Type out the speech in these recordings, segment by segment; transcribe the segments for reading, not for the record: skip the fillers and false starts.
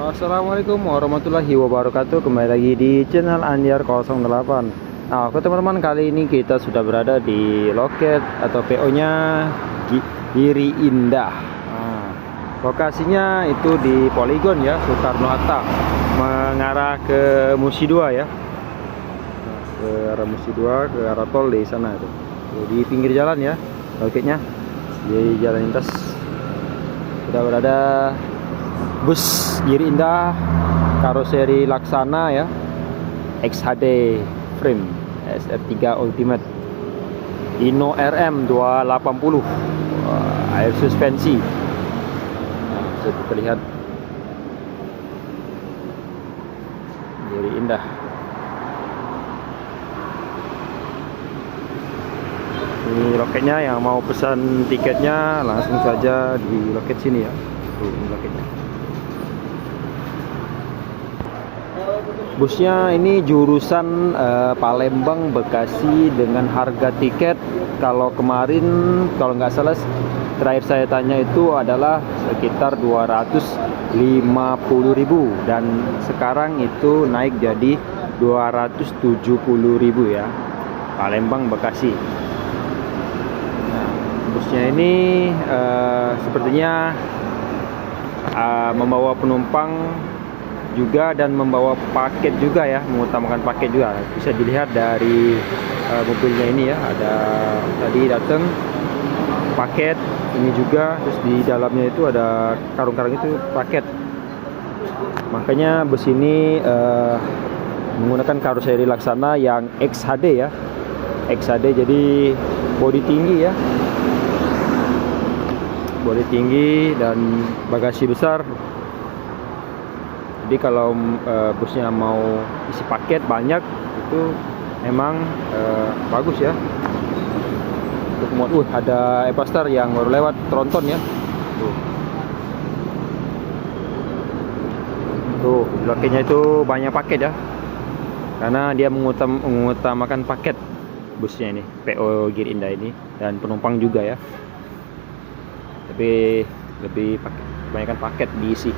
Assalamualaikum warahmatullahi wabarakatuh. Kembali lagi di channel Andiar 08. Nah, oke teman-teman, kali ini kita sudah berada di loket atau PO nya Giri Indah. Nah, lokasinya itu di Poligon ya, Soekarno Hatta, mengarah ke Musi 2 ya. Nah, ke arah Musi 2, ke arah tol di sana itu. Tuh, di pinggir jalan ya loketnya, di jalan lintas. Sudah berada bus Giri Indah karoseri Laksana ya, XHD frame SR3 Ultimate, Hino RM 280, air suspensi. Nah, bisa terlihat Giri Indah. Ini loketnya, yang mau pesan tiketnya langsung saja di loket sini ya. Tuh, ini loketnya. Busnya ini jurusan Palembang Bekasi dengan harga tiket kalau kemarin, kalau nggak salah terakhir saya tanya itu adalah sekitar 250.000 dan sekarang itu naik jadi 270.000 ya, Palembang Bekasi. Nah, busnya ini sepertinya membawa penumpang juga dan membawa paket juga ya, mengutamakan paket juga. Bisa dilihat dari mobilnya ini ya, ada tadi datang paket ini juga, terus di dalamnya itu ada karung-karung itu paket. Makanya bus ini menggunakan karoseri Laksana yang XHD ya, XHD, jadi bodi tinggi ya, bodi tinggi dan bagasi besar. Jadi kalau busnya mau isi paket banyak itu memang bagus ya untuk muat. Ada Epastar yang baru lewat tronton ya. Tuh, loketnya itu banyak paket ya, karena dia mengutamakan paket busnya ini, PO Giri Indah ini, dan penumpang juga ya. Tapi lebih kebanyakan paket diisi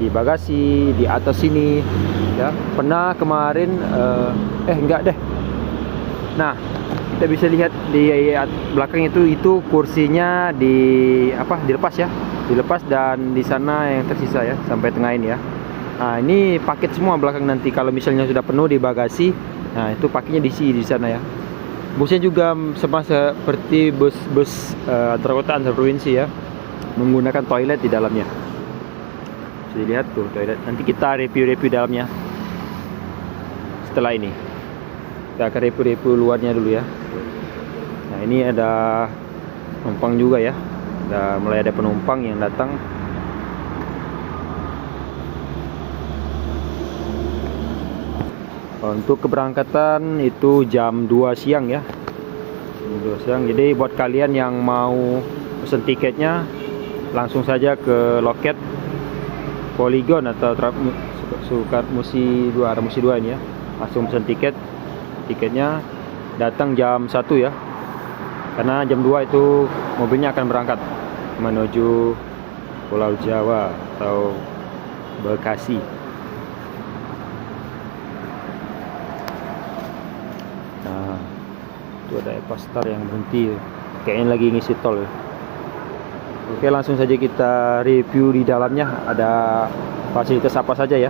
di bagasi di atas sini ya. Pernah kemarin enggak deh. Nah, kita bisa lihat di belakang itu kursinya dilepas ya, dilepas, dan di sana yang tersisa ya sampai tengah ini ya. Nah, ini paket semua belakang. Nanti kalau misalnya sudah penuh di bagasi, nah itu paketnya diisi di sana ya. Busnya juga sama seperti bus antar kota antar provinsi ya, menggunakan toilet di dalamnya. Bisa dilihat tuh toilet. Nanti kita review dalamnya setelah ini. Kita akan review luarnya dulu ya. Nah, ini ada penumpang juga ya. Mulai ada penumpang yang datang. Untuk keberangkatan itu jam 2 siang ya. Jam 2 siang. Jadi buat kalian yang mau pesan tiketnya, langsung saja ke loket Poligon atau Musi 2, arah Musi 2 ini ya. Langsung pesan tiketnya, datang jam 1 ya, karena jam 2 itu mobilnya akan berangkat menuju Pulau Jawa atau Bekasi. Nah, itu ada Epastar yang berhenti, kayaknya lagi ngisi tol ya. Oke, langsung saja kita review di dalamnya ada fasilitas apa saja ya.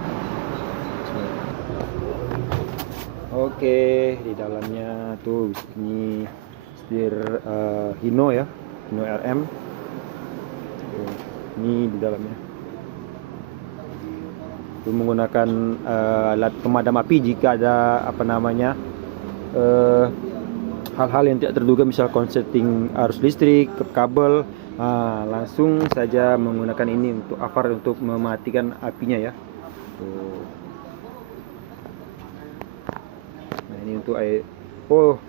Oke, di dalamnya tuh ini setir Hino ya, Hino RM. Tuh, ini di dalamnya. Itu menggunakan alat pemadam api jika ada hal-hal yang tidak terduga, misal konsleting arus listrik, kabel. Nah, langsung saja menggunakan ini untuk untuk mematikan apinya ya. Tuh. Nah, ini untuk air. Oh,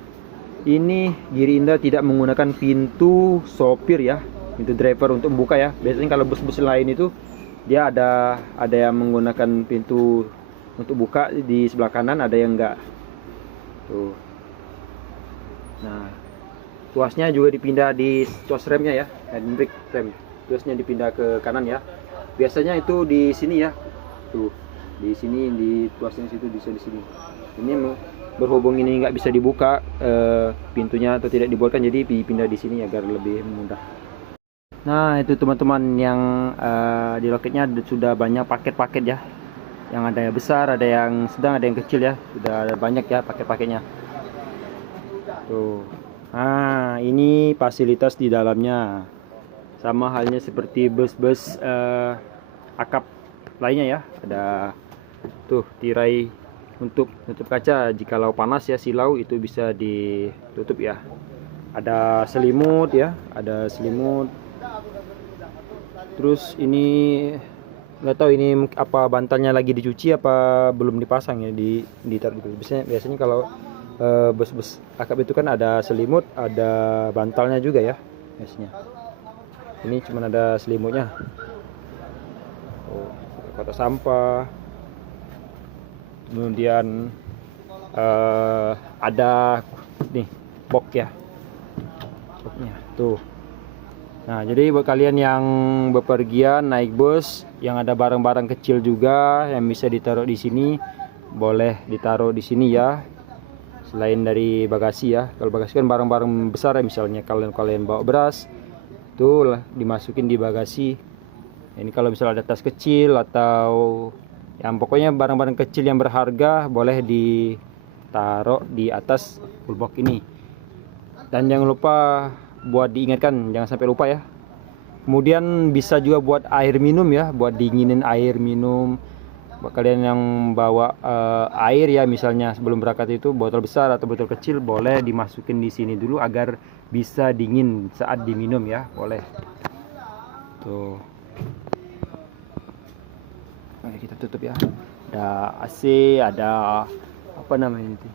ini Giri Indah tidak menggunakan pintu sopir ya, pintu driver untuk membuka ya. Biasanya kalau bus-bus lain itu dia ada yang menggunakan pintu untuk buka di sebelah kanan, ada yang enggak. Tuh. Nah, tuasnya juga dipindah di tuas remnya ya, handbrake rem. Tuasnya dipindah ke kanan ya. Biasanya itu di sini ya, Tuh di sini, di tuasnya situ, bisa di sini. Ini berhubung ini nggak bisa dibuka pintunya atau tidak dibuatkan, jadi pindah di sini agar lebih mudah. Nah itu teman-teman, yang di loketnya sudah banyak paket-paket ya, yang ada yang besar, ada yang sedang, ada yang kecil ya, sudah ada banyak ya paket-paketnya. Tuh, nah ini fasilitas di dalamnya, sama halnya seperti bus-bus akap lainnya ya. Ada tuh tirai untuk tutup kaca, jikalau panas ya silau itu bisa ditutup ya. Ada selimut ya, ada selimut. Terus ini nggak tahu ini apa bantalnya lagi dicuci apa belum dipasang ya, ditaruh gitu. Biasanya kalau bus-bus akap itu kan ada selimut, ada bantalnya juga ya biasanya. Ini cuma ada selimutnya. Oh, kotak sampah. Kemudian ada nih box ya, boxnya tuh. Nah jadi buat kalian yang bepergian naik bus yang ada barang-barang kecil juga yang bisa ditaruh di sini, boleh ditaruh di sini ya, selain dari bagasi ya. Kalau bagasi kan barang-barang besar ya, misalnya kalian bawa beras tuh lah dimasukin di bagasi. Ini kalau misalnya ada tas kecil atau yang pokoknya barang-barang kecil yang berharga boleh ditaruh di atas full box ini. Dan jangan lupa buat diingatkan, jangan sampai lupa ya. Kemudian bisa juga buat air minum ya, buat dinginin air minum. Buat kalian yang bawa air ya, misalnya sebelum berangkat itu botol besar atau botol kecil boleh dimasukin di sini dulu agar bisa dingin saat diminum ya, boleh. Tuh. Oke, kita tutup ya. Ada AC, ada apa namanya itu?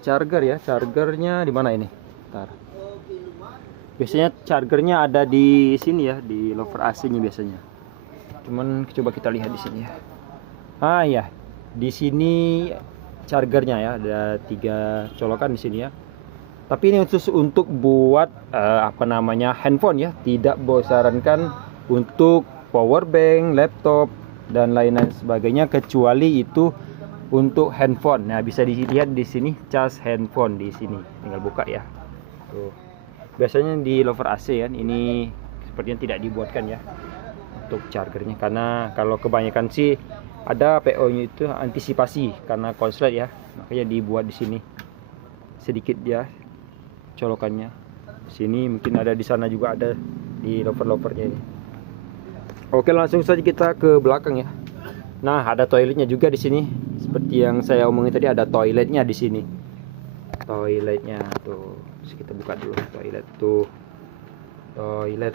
Charger ya. Chargernya di mana ini? Bentar. Biasanya chargernya ada di sini ya, di lover AC-nya biasanya. Cuman coba kita lihat di sini ya. Ah ya, di sini chargernya ya, ada 3 colokan di sini ya. Tapi ini khusus untuk buat apa namanya, handphone ya. Tidak disarankan untuk power bank, laptop dan lain-lain sebagainya, kecuali itu untuk handphone. Nah, bisa dilihat di sini cas handphone di sini. Tinggal buka ya. Tuh. Biasanya di lover AC kan ini sepertinya tidak dibuatkan ya untuk chargernya, karena kalau kebanyakan sih ada PO-nya itu antisipasi karena konslet ya. Makanya dibuat di sini. Sedikit ya colokannya. Di sini mungkin ada, di sana juga ada di lover-lovernya ini. Oke, langsung saja kita ke belakang ya. Nah, ada toiletnya juga di sini. Seperti yang saya omongin tadi, ada toiletnya di sini. Toiletnya tuh. Terus kita buka dulu toilet tuh. Toilet.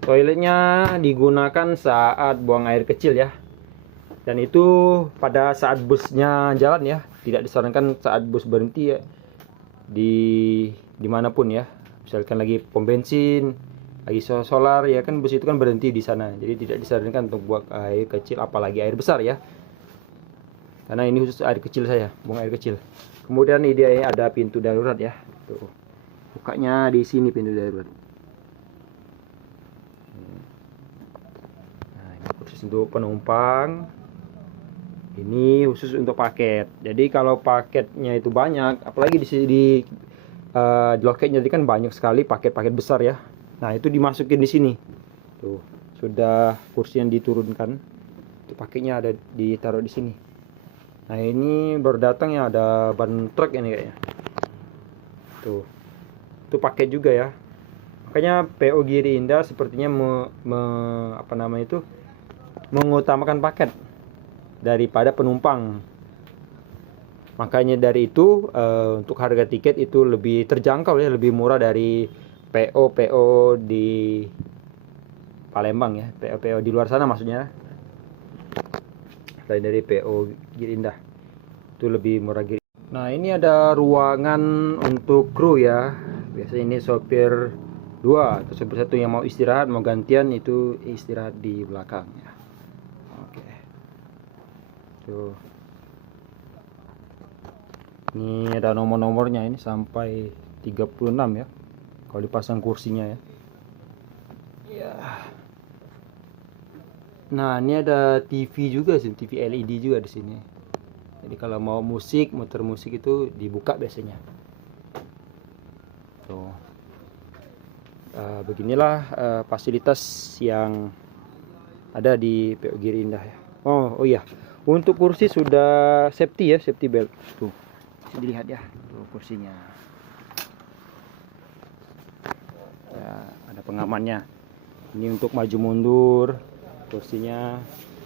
Toiletnya digunakan saat buang air kecil ya. Dan itu pada saat busnya jalan ya. Tidak disarankan saat bus berhenti ya. Dimanapun ya. Misalkan lagi pom bensin, lagi solar ya kan, bus itu kan berhenti di sana, jadi tidak disarankan untuk buang air kecil, apalagi air besar ya, karena ini khusus air kecil saya, buang air kecil. Kemudian ini dia ada pintu darurat ya, tuh bukanya di sini pintu darurat. Nah, ini khusus untuk penumpang, ini khusus untuk paket. Jadi kalau paketnya itu banyak, apalagi di loketnya jadi kan banyak sekali paket-paket besar ya. Nah, itu dimasukin di sini. Tuh, sudah kursi yang diturunkan. Itu paketnya ada ditaruh di sini. Nah, ini baru datang ya, ada ban truk ini kayaknya. Tuh. Itu paket juga ya. Makanya PO Giri Indah sepertinya apa namanya itu? Mengutamakan paket daripada penumpang. Makanya dari itu untuk harga tiket itu lebih terjangkau ya, lebih murah dari PO di Palembang ya, PO di luar sana maksudnya. Selain dari PO Giri Indah itu lebih murah Giri. Nah, ini ada ruangan untuk kru ya. Biasanya ini sopir 2 atau sopir 1 yang mau istirahat, mau gantian itu istirahat di belakang ya. Oke. Tuh. Ini ada nomor-nomornya, ini sampai 36 ya. Kalau dipasang kursinya ya. Ya. Nah, ini ada TV juga sih, TV LED juga di sini. Jadi kalau mau musik, muter musik itu dibuka biasanya. Tuh. Beginilah fasilitas yang ada di PO Giri Indah ya. Oh iya, untuk kursi sudah safety ya, safety belt. Tuh, bisa dilihat ya, tuh kursinya. Ya, ada pengamannya. Ini untuk maju mundur kursinya.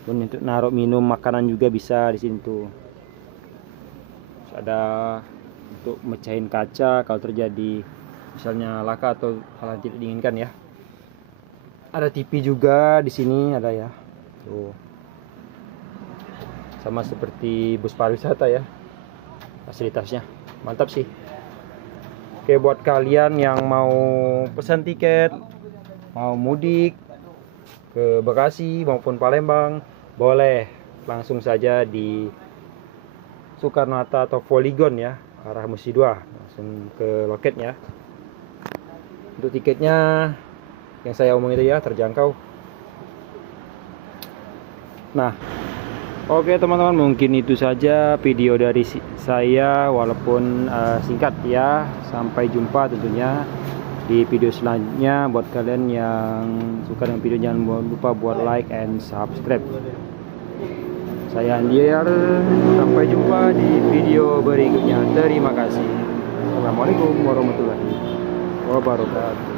Dan untuk naruh minum makanan juga bisa di sini tuh. Terus ada untuk mecahin kaca kalau terjadi misalnya laka atau hal yang tidak diinginkan ya. Ada TV juga di sini ada ya. Tuh. Sama seperti bus pariwisata ya. Fasilitasnya mantap sih. Oke, buat kalian yang mau pesan tiket, mau mudik ke Bekasi maupun Palembang, boleh langsung saja di Soekarno-Hatta atau Polygon ya, arah Musi 2, langsung ke loketnya. Untuk tiketnya yang saya omong itu ya, terjangkau. Nah, oke teman-teman, mungkin itu saja video dari saya, walaupun singkat ya. Sampai jumpa tentunya di video selanjutnya. Buat kalian yang suka dengan video, jangan lupa buat like and subscribe. Saya Andiar, sampai jumpa di video berikutnya. Terima kasih. Assalamualaikum warahmatullahi wabarakatuh.